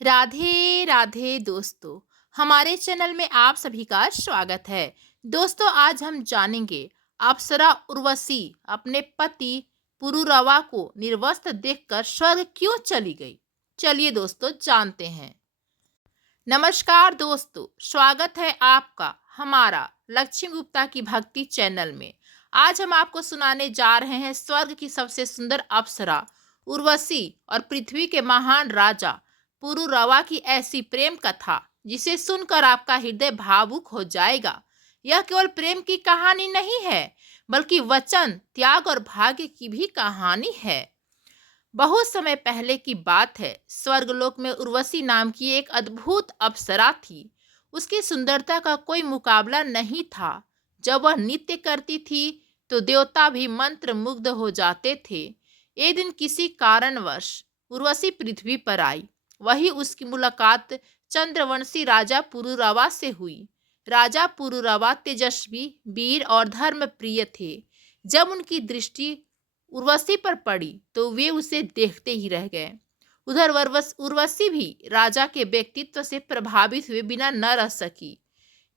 राधे राधे दोस्तों। हमारे चैनल में आप सभी का स्वागत है। दोस्तों, आज हम जानेंगे अप्सरा उर्वशी अपने पति पुरुरवा को निर्वस्त्र देखकर स्वर्ग क्यों चली गई। चलिए दोस्तों, जानते हैं। नमस्कार दोस्तों, स्वागत है आपका हमारा लक्ष्मी गुप्ता की भक्ति चैनल में। आज हम आपको सुनाने जा रहे हैं स्वर्ग की सबसे सुंदर अप्सरा उर्वशी और पृथ्वी के महान राजा पुरुरवा की ऐसी प्रेम कथा जिसे सुनकर आपका हृदय भावुक हो जाएगा। यह केवल प्रेम की कहानी नहीं है, बल्कि वचन, त्याग और भाग्य की भी कहानी है। बहुत समय पहले की बात है। स्वर्गलोक में उर्वशी नाम की एक अद्भुत अप्सरा थी। उसकी सुंदरता का कोई मुकाबला नहीं था। जब वह नृत्य करती थी तो देवता भी मंत्र मुग्ध हो जाते थे। एक दिन किसी कारणवश उर्वशी पृथ्वी पर आई। वही उसकी मुलाकात चंद्रवंशी राजा पुरुरवा से हुई। राजा पुरुरवा तेजस्वी, वीर और धर्म प्रिय थे। जब उनकी दृष्टि उर्वशी पर पड़ी तो वे उसे देखते ही रह गए। उधर उर्वशी भी राजा के व्यक्तित्व से प्रभावित हुए बिना न रह सकी।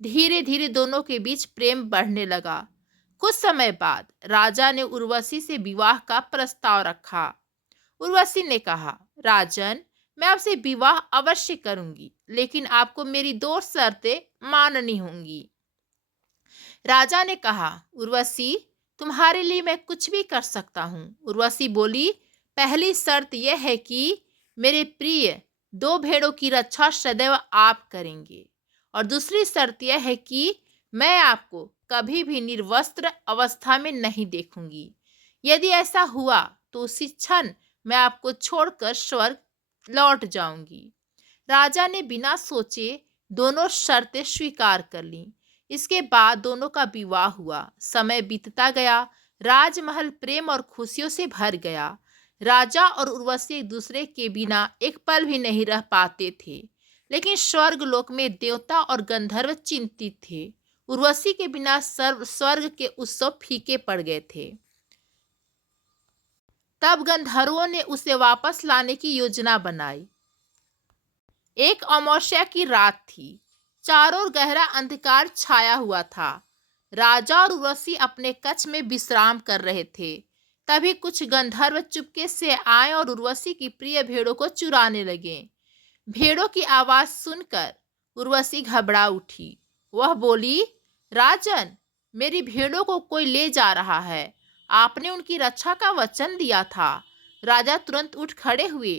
धीरे धीरे दोनों के बीच प्रेम बढ़ने लगा। कुछ समय बाद राजा ने उर्वशी से विवाह का प्रस्ताव रखा। उर्वशी ने कहा, राजन, मैं आपसे विवाह अवश्य करूंगी, लेकिन आपको मेरी दो शर्तें माननी होंगी। राजा ने कहा, उर्वशी, तुम्हारे लिए मैं कुछ भी कर सकता हूँ। उर्वशी बोली, पहली शर्त यह है कि मेरे प्रिय दो भेड़ों की रक्षा सदैव आप करेंगे, और दूसरी शर्त यह है कि मैं आपको कभी भी निर्वस्त्र अवस्था में नहीं देखूंगी। यदि ऐसा हुआ तो उसी क्षण मैं आपको छोड़कर स्वर्ग लौट जाऊंगी। राजा ने बिना सोचे दोनों शर्तें स्वीकार कर लीं। इसके बाद दोनों का विवाह हुआ। समय बीतता गया। राजमहल प्रेम और खुशियों से भर गया। राजा और उर्वशी एक दूसरे के बिना एक पल भी नहीं रह पाते थे। लेकिन स्वर्गलोक में देवता और गंधर्व चिंतित थे। उर्वशी के बिना स्वर्ग के उत्सव फीके पड़ गए थे। तब गंधर्वों ने उसे वापस लाने की योजना बनाई। एक अमावस्या की रात थी। चारों ओर गहरा अंधकार छाया हुआ था। राजा और उर्वशी अपने कक्ष में विश्राम कर रहे थे। तभी कुछ गंधर्व चुपके से आए और उर्वशी की प्रिय भेड़ों को चुराने लगे। भेड़ों की आवाज सुनकर उर्वशी घबरा उठी। वह बोली, राजन, मेरी भेड़ों को कोई ले जा रहा है। आपने उनकी रक्षा का वचन दिया था। राजा तुरंत उठ खड़े हुए।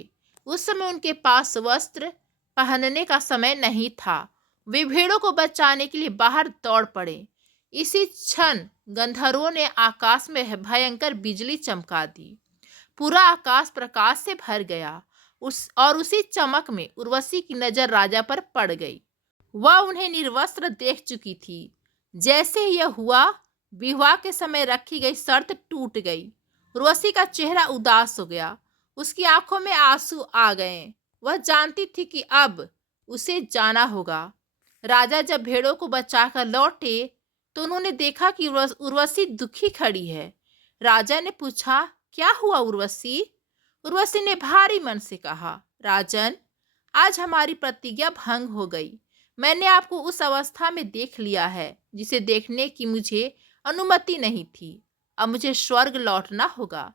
उस समय उनके पास वस्त्र पहनने का समय नहीं था। वे भेड़ों को बचाने के लिए बाहर दौड़ पड़े। इसी क्षण गंधर्वों ने आकाश में भयंकर बिजली चमका दी। पूरा आकाश प्रकाश से भर गया। उसी चमक में उर्वशी की नजर राजा पर पड़ गई। वह उन्हें निर्वस्त्र देख चुकी थी। जैसे ही यह हुआ, विवाह के समय रखी गई शर्त टूट गई। उर्वशी का चेहरा उदास हो गया। उसकी आंखों में आंसू आ गए। वह जानती थी कि अब उसे जाना होगा। राजा जब भेड़ों को बचाकर लौटे तो उन्होंने देखा कि उर्वशी दुखी खड़ी है। राजा ने पूछा, क्या हुआ उर्वशी? उर्वशी ने भारी मन से कहा, राजन, आज हमारी प्रतिज्ञा भंग हो गई। मैंने आपको उस अवस्था में देख लिया है जिसे देखने की मुझे अनुमति नहीं थी। अब मुझे स्वर्ग लौटना होगा।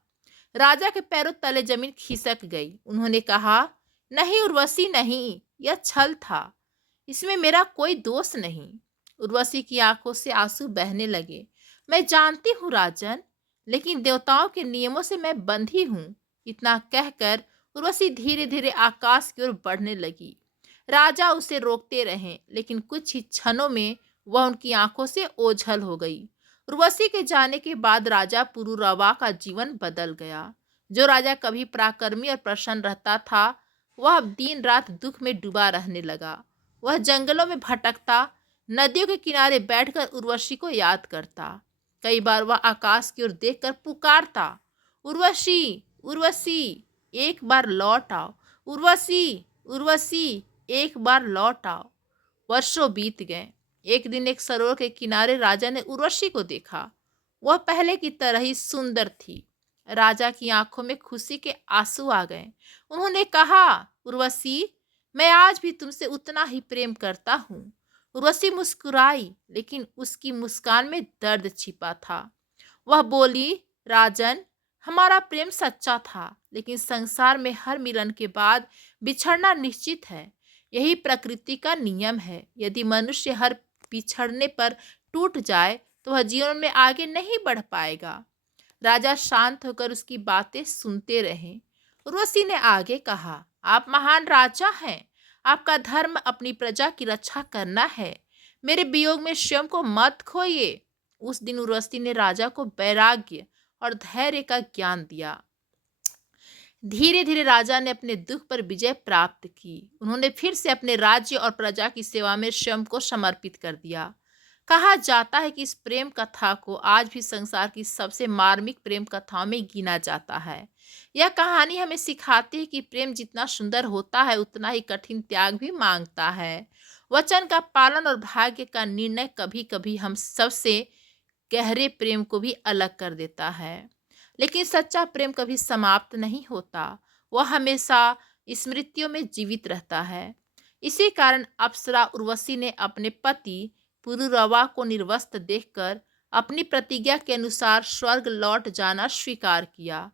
राजा के पैरों तले जमीन खिसक गई। उन्होंने कहा, नहीं उर्वशी, नहीं, यह छल था। इसमें मेरा कोई दोष नहीं। उर्वशी की आंखों से आंसू बहने लगे। मैं जानती हूँ राजन, लेकिन देवताओं के नियमों से मैं बंधी हूँ। इतना कहकर उर्वशी धीरे धीरे आकाश की ओर बढ़ने लगी। राजा उसे रोकते रहे, लेकिन कुछ ही क्षणों में वह उनकी आंखों से ओझल हो गई। उर्वशी के जाने के बाद राजा पुरुरवा का जीवन बदल गया। जो राजा कभी पराक्रमी और प्रसन्न रहता था, वह अब दिन रात दुख में डूबा रहने लगा। वह जंगलों में भटकता, नदियों के किनारे बैठकर उर्वशी को याद करता। कई बार वह आकाश की ओर देखकर पुकारता, उर्वशी, उर्वशी, एक बार लौट आओ। उर्वशी, उर्वशी, एक बार लौट आओ। वर्षों बीत गए। एक दिन एक सरोवर के किनारे राजा ने उर्वशी को देखा। वह पहले की तरह ही सुंदर थी। राजा की आंखों में खुशी के आंसू आ गए। उन्होंने कहा, उर्वशी, मैं आज भी तुमसे उतना ही प्रेम करता हूँ। उर्वशी मुस्कुराई, लेकिन उसकी मुस्कान में दर्द छिपा था। वह बोली, राजन, हमारा प्रेम सच्चा था, लेकिन संसार में हर मिलन के बाद बिछड़ना निश्चित है। यही प्रकृति का नियम है। यदि मनुष्य हर बिछड़ने पर टूट जाए तो वह जीवन में आगे नहीं बढ़ पाएगा। राजा शांत होकर उसकी बातें सुनते रहे। उर्वशी ने आगे कहा, आप महान राजा हैं। आपका धर्म अपनी प्रजा की रक्षा करना है। मेरे वियोग में स्वयं को मत खोइए। उस दिन उर्वशी ने राजा को वैराग्य और धैर्य का ज्ञान दिया। धीरे धीरे राजा ने अपने दुख पर विजय प्राप्त की। उन्होंने फिर से अपने राज्य और प्रजा की सेवा में स्वयं को समर्पित कर दिया। कहा जाता है कि इस प्रेम कथा को आज भी संसार की सबसे मार्मिक प्रेम कथाओं में गिना जाता है। यह कहानी हमें सिखाती है कि प्रेम जितना सुंदर होता है उतना ही कठिन त्याग भी मांगता है। वचन का पालन और भाग्य का निर्णय कभी कभी हम सबसे गहरे प्रेम को भी अलग कर देता है। लेकिन सच्चा प्रेम कभी समाप्त नहीं होता। वह हमेशा स्मृतियों में जीवित रहता है। इसी कारण अप्सरा उर्वशी ने अपने पति पुरुरवा को निर्वस्त्र देखकर अपनी प्रतिज्ञा के अनुसार स्वर्ग लौट जाना स्वीकार किया।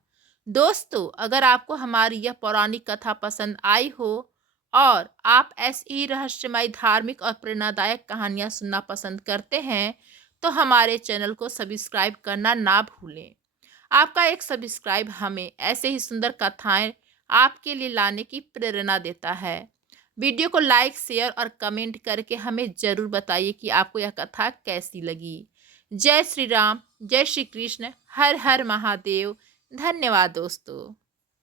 दोस्तों, अगर आपको हमारी यह पौराणिक कथा पसंद आई हो और आप ऐसी ही रहस्यमय, धार्मिक और प्रेरणादायक कहानियां सुनना पसंद करते हैं तो हमारे चैनल को सब्सक्राइब करना ना भूलें। आपका एक सब्सक्राइब हमें ऐसे ही सुंदर कथाएं आपके लिए लाने की प्रेरणा देता है। वीडियो को लाइक, शेयर और कमेंट करके हमें ज़रूर बताइए कि आपको यह कथा कैसी लगी। जय श्री राम, जय श्री कृष्ण, हर हर महादेव। धन्यवाद दोस्तों।